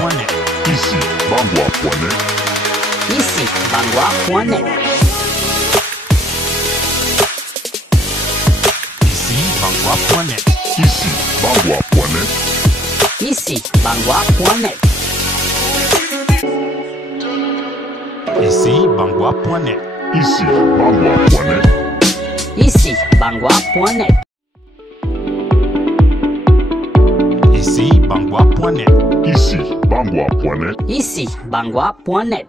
bangwa.net. Ici bangwa.net. Ici bangwa.net. Ici bangwa.net. Ici bangwa.net. Ici bangwa.net. Ici bangwa.net. Ici bangwa.net. Ici bangwa.net. Ici bangwa.net. Ici bangwa.net. Ici bangwa.net.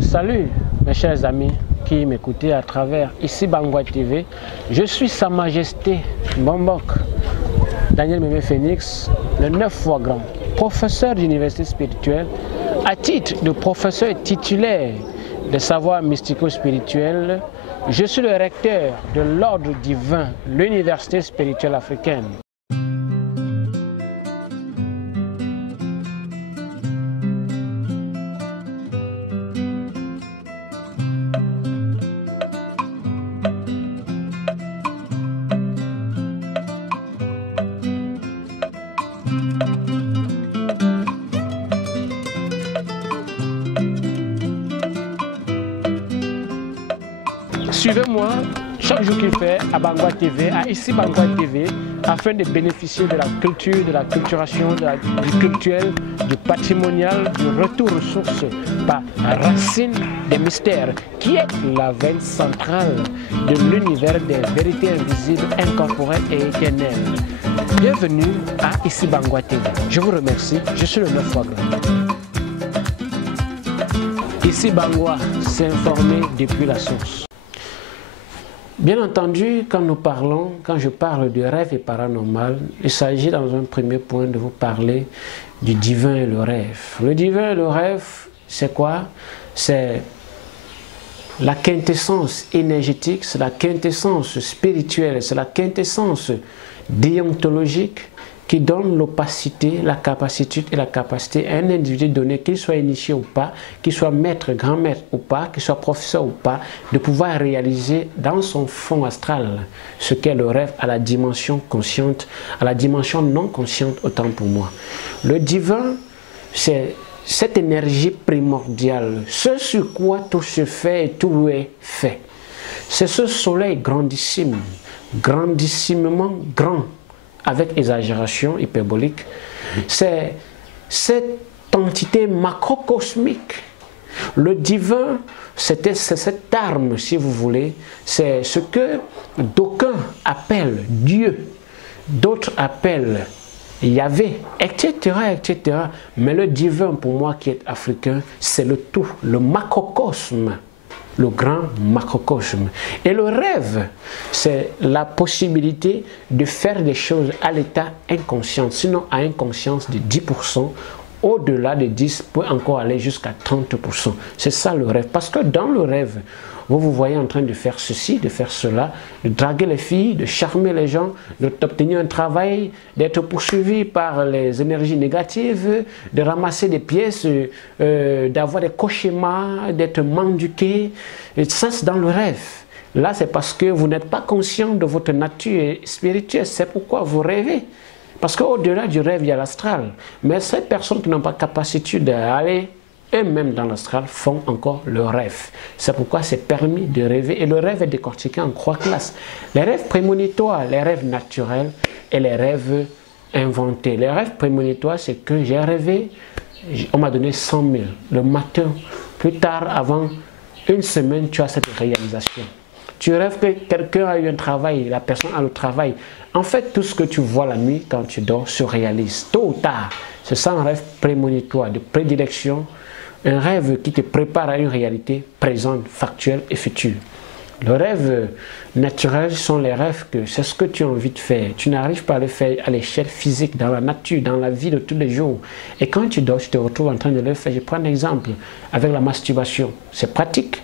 Salut mes chers amis qui m'écoutez à travers Ici Bangwa TV. Je suis Sa Majesté Bombok, Daniel Mémé Phoenix, le 9 fois grand, professeur d'université spirituelle, à titre de professeur titulaire de savoir mystico-spirituel. Je suis le recteur de l'ordre divin, l'université spirituelle africaine. Suivez-moi chaque jour qu'il fait à Bangwa TV, à Ici Bangwa TV, afin de bénéficier de la culture, de la culturation, du cultuel, du patrimonial, du retour aux sources par Racine des mystères, qui est la veine centrale de l'univers des vérités invisibles, incorporelles et éternelles. Bienvenue à Ici Bangwa TV. Je vous remercie, je suis le 9 fois grand. Ici Bangwa, s'informer depuis la source. Bien entendu, quand je parle de rêve et paranormal, il s'agit dans un premier point de vous parler du divin et le rêve. Le divin et le rêve, c'est quoi? C'est la quintessence énergétique, c'est la quintessence spirituelle, c'est la quintessence déontologique qui donne l'opacité, la capacité et la capacité à un individu donné, qu'il soit initié ou pas, qu'il soit maître, grand-maître ou pas, qu'il soit professeur ou pas, de pouvoir réaliser dans son fond astral ce qu'est le rêve à la dimension consciente, à la dimension non consciente autant pour moi. Le divin, c'est cette énergie primordiale, ce sur quoi tout se fait et tout est fait. C'est ce soleil grandissime, grandissimement grand, avec exagération hyperbolique, c'est cette entité macrocosmique. Le divin, c'est cette arme, si vous voulez, c'est ce que d'aucuns appellent Dieu, d'autres appellent Yahvé, etc., etc. Mais le divin, pour moi qui est africain, c'est le tout, le macrocosme. Le grand macrocosme. Et le rêve, c'est la possibilité de faire des choses à l'état inconscient, sinon à une conscience de 10%, au-delà de 10, peut encore aller jusqu'à 30%. C'est ça le rêve. Parce que dans le rêve, vous vous voyez en train de faire ceci, de faire cela, de draguer les filles, de charmer les gens, d'obtenir un travail, d'être poursuivi par les énergies négatives, de ramasser des pièces, d'avoir des cauchemars, d'être mendiqué. Et ça, c'est dans le rêve. Là, c'est parce que vous n'êtes pas conscient de votre nature spirituelle. C'est pourquoi vous rêvez. Parce qu'au-delà du rêve, il y a l'astral. Mais ces personnes qui n'ont pas capacité d'aller eux-mêmes dans l'astral font encore le rêve. C'est pourquoi c'est permis de rêver. Et le rêve est décortiqué en 3 classes. Les rêves prémonitoires, les rêves naturels et les rêves inventés. Les rêves prémonitoires, c'est que j'ai rêvé, on m'a donné 100 000. Le matin, plus tard, avant une semaine, tu as cette réalisation. Tu rêves que quelqu'un a eu un travail, la personne a le travail. En fait, tout ce que tu vois la nuit quand tu dors se réalise. Tôt ou tard, c'est ça un rêve prémonitoire, de prédilection. Un rêve qui te prépare à une réalité présente, factuelle et future. Le rêve naturel sont les rêves que c'est ce que tu as envie de faire. Tu n'arrives pas à le faire à l'échelle physique, dans la nature, dans la vie de tous les jours. Et quand tu dors, tu te retrouves en train de le faire. Je prends un exemple avec la masturbation. C'est pratique.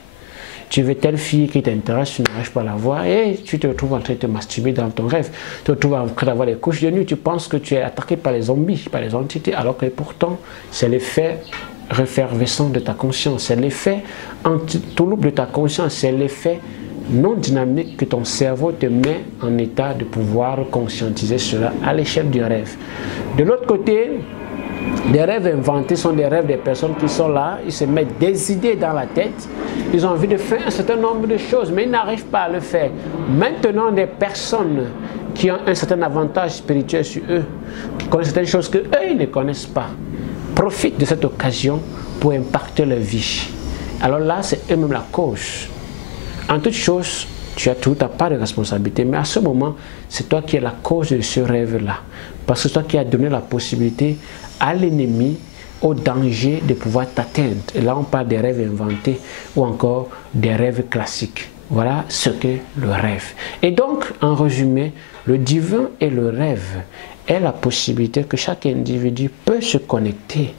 Tu veux telle fille qui t'intéresse, tu n'arrives pas à la voir et tu te retrouves en train de te masturber dans ton rêve. Tu te retrouves en train d'avoir des couches de nuit. Tu penses que tu es attaqué par les zombies, par les entités, alors que pourtant, c'est l'effet réfervescent de ta conscience. C'est l'effet anti-touloupe de ta conscience. C'est l'effet non dynamique que ton cerveau te met en état de pouvoir conscientiser cela à l'échelle du rêve. De l'autre côté, les rêves inventés sont des rêves des personnes qui sont là, ils se mettent des idées dans la tête, ils ont envie de faire un certain nombre de choses, mais ils n'arrivent pas à le faire. Maintenant, des personnes qui ont un certain avantage spirituel sur eux, qui connaissent certaines choses qu'eux, ils ne connaissent pas, profitent de cette occasion pour impacter leur vie. Alors là, c'est eux-mêmes la cause. En toute chose, tu as tout, tu n'as pas de responsabilité, mais à ce moment, c'est toi qui es la cause de ce rêve-là. Parce que c'est toi qui as donné la possibilité à l'ennemi, au danger de pouvoir t'atteindre. Et là, on parle des rêves inventés ou encore des rêves classiques. Voilà ce qu'est le rêve. Et donc, en résumé, le divin et le rêve est la possibilité que chaque individu peut se connecter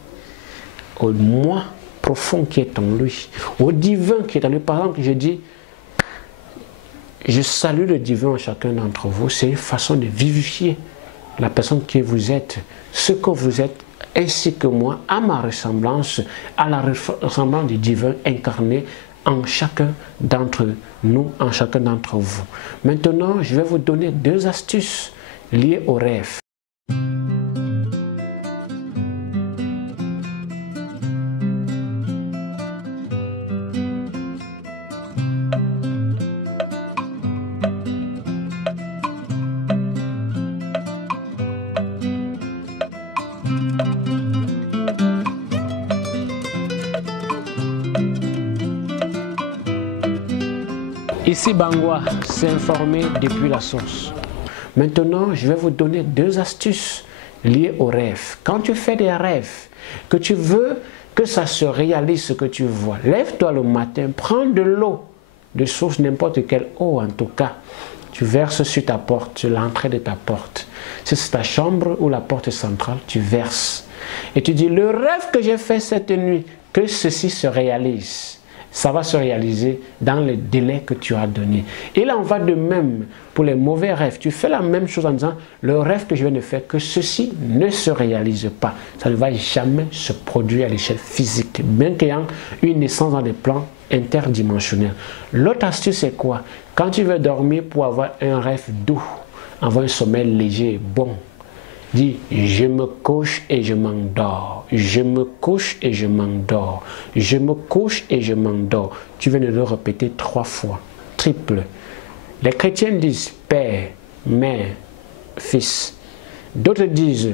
au moi profond qui est en lui, au divin qui est en lui. Par exemple, je dis, je salue le divin en chacun d'entre vous. C'est une façon de vivifier la personne que vous êtes, ce que vous êtes, ainsi que moi, à ma ressemblance, à la ressemblance du divin incarné en chacun d'entre nous, en chacun d'entre vous. Maintenant, je vais vous donner 2 astuces liées au rêve. Ici Bangwa, s'informer depuis la source. Maintenant, je vais vous donner 2 astuces liées au rêve. Quand tu fais des rêves, que tu veux que ça se réalise ce que tu vois, lève-toi le matin, prends de l'eau, de source, n'importe quelle eau en tout cas. Tu verses sur ta porte, sur l'entrée de ta porte. Si c'est ta chambre ou la porte centrale, tu verses. Et tu dis, le rêve que j'ai fait cette nuit, que ceci se réalise. Ça va se réaliser dans les délais que tu as donnés. Et là, on va de même pour les mauvais rêves. Tu fais la même chose en disant, le rêve que je viens de faire, que ceci ne se réalise pas. Ça ne va jamais se produire à l'échelle physique, bien qu'ayant une naissance dans des plans interdimensionnels. L'autre astuce, c'est quoi? Quand tu veux dormir pour avoir un rêve doux, avoir un sommeil léger et bon, dis, je me couche et je m'endors. Je me couche et je m'endors. Je me couche et je m'endors. Tu viens de le répéter 3 fois. Triple. Les chrétiens disent Père, Mère, Fils. D'autres disent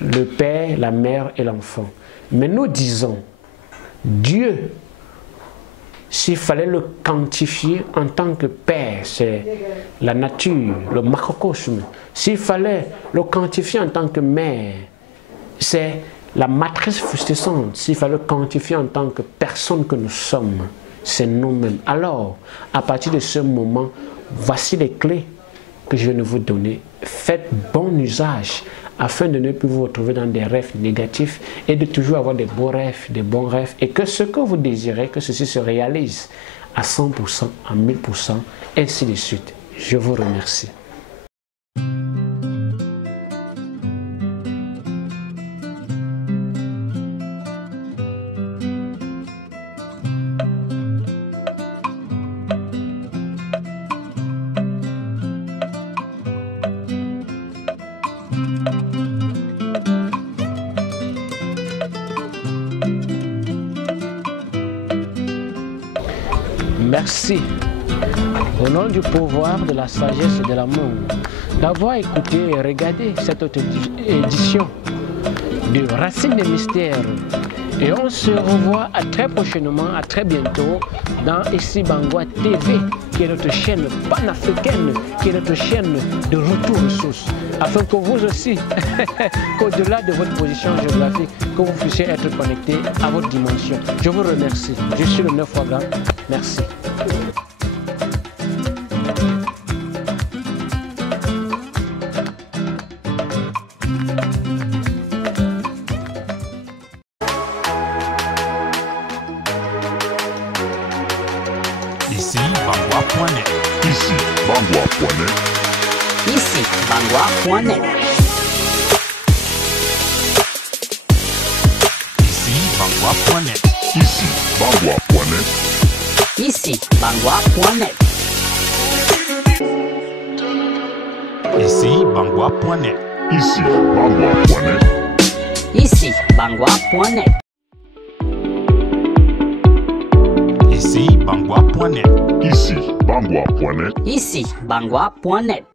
le Père, la Mère et l'enfant. Mais nous disons Dieu. S'il fallait le quantifier en tant que Père, c'est la nature, le macrocosme. S'il fallait le quantifier en tant que Mère, c'est la matrice fructescente. S'il fallait le quantifier en tant que personne que nous sommes, c'est nous-mêmes. Alors, à partir de ce moment, voici les clés que je viens de vous donner. Faites bon usage afin de ne plus vous retrouver dans des rêves négatifs et de toujours avoir des beaux rêves, des bons rêves, et que ce que vous désirez, que ceci se réalise à 100%, à 1000%, ainsi de suite. Je vous remercie. Merci, au nom du pouvoir, de la sagesse et de l'amour, d'avoir écouté et regardé cette autre édition de Racines des Mystères. Et on se revoit à très prochainement, à très bientôt, dans Ici Bangwa TV, qui est notre chaîne panafricaine, qui est notre chaîne de retour aux sources, afin que vous aussi, qu'au-delà de votre position géographique, que vous puissiez être connecté à votre dimension. Je vous remercie. Je suis le 9 fois grand. Merci. Ici Bangwa.net. Ici Bangwa.net. Ici Bangwa.net. Ici Bangwa.net. Ici Bangwa.net. Ici Bangwa.net. Ici Bangwa.net. Ici Bangwa.net. Ici Bangwa.net. Ici Bangwa.net. Ici Bangwa.net. Ici Bangwa.net.